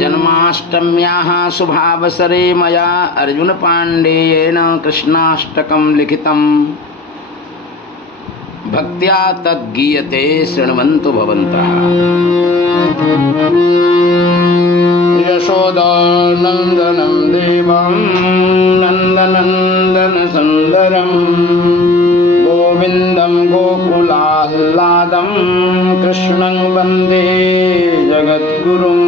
जन्माष्टम्याः शुभावसरे मया अर्जुनपाण्डेयेन कृष्णाष्टकं लिखितं भक्त्या तद्गीयते शृण्वन्तु भवन्तः। यशोदानन्दनं देवं नन्दनन्दनसुन्दरं गोविन्दं गोकुलाह्लादं कृष्णं वन्दे जगद्गुरुं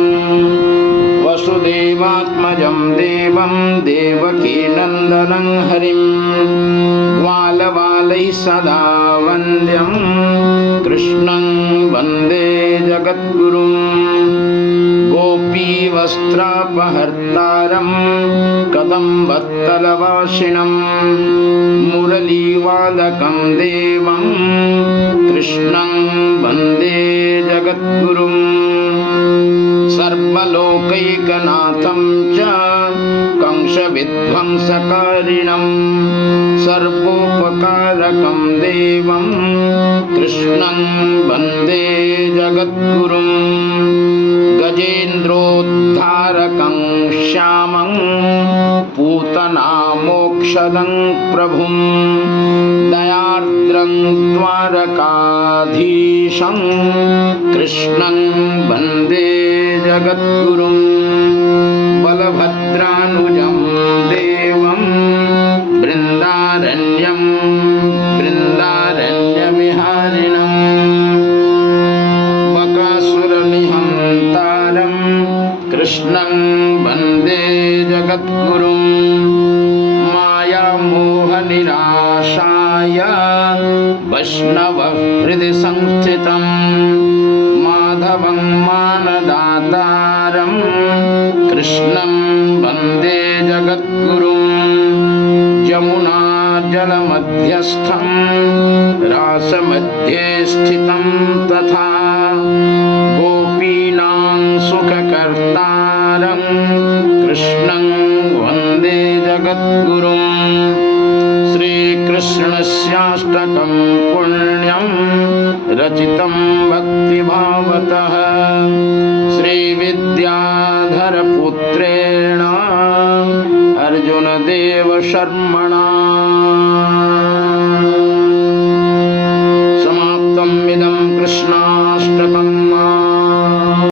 वसुदेवात्मजं देवं देवकीनन्दनं हरिं ग्वालवालैः सदा वन्द्यं कृष्णं वन्दे जगद्गुरुं गोपीवस्त्रापहर्तारं कदम्बत्तलवासिनं मुरलीवादकं देवं कृष्णं वन्दे जगद्गुरुं सर्वलोकैकनाथं च कंसविध्वंसकारिणं सर्वोपकारकं देवं कृष्णं वन्दे जगद्गुरुं गजेन्द्रोद्धारकं श्यामं पूतनामोक्षदं प्रभुं दयार्द्रं द्वारकाधीशं कृष्णं वन्दे जगद्गुरुं बलभद्रानुजं देवं बृन्दारण्यविहारिणं बकासुरनिहन्तारं कृष्णं वन्दे जगद्गुरुं मायामोहनिराशाय वैष्णवहृदि संस्थितं माधवं मानदातारं कृष्णं वन्दे जगद्गुरुं यमुनाजलमध्यस्थं रासमध्ये स्थितं तथा गोपीनां सुखकर्तारं कृष्णं वन्दे जगद्गुरुं श्रीकृष्णस्याष्टकं पुण्यं रचितं भक्तिभावतः श्रीविद्याधरपुत्रेण अर्जुनदेवशर्मणा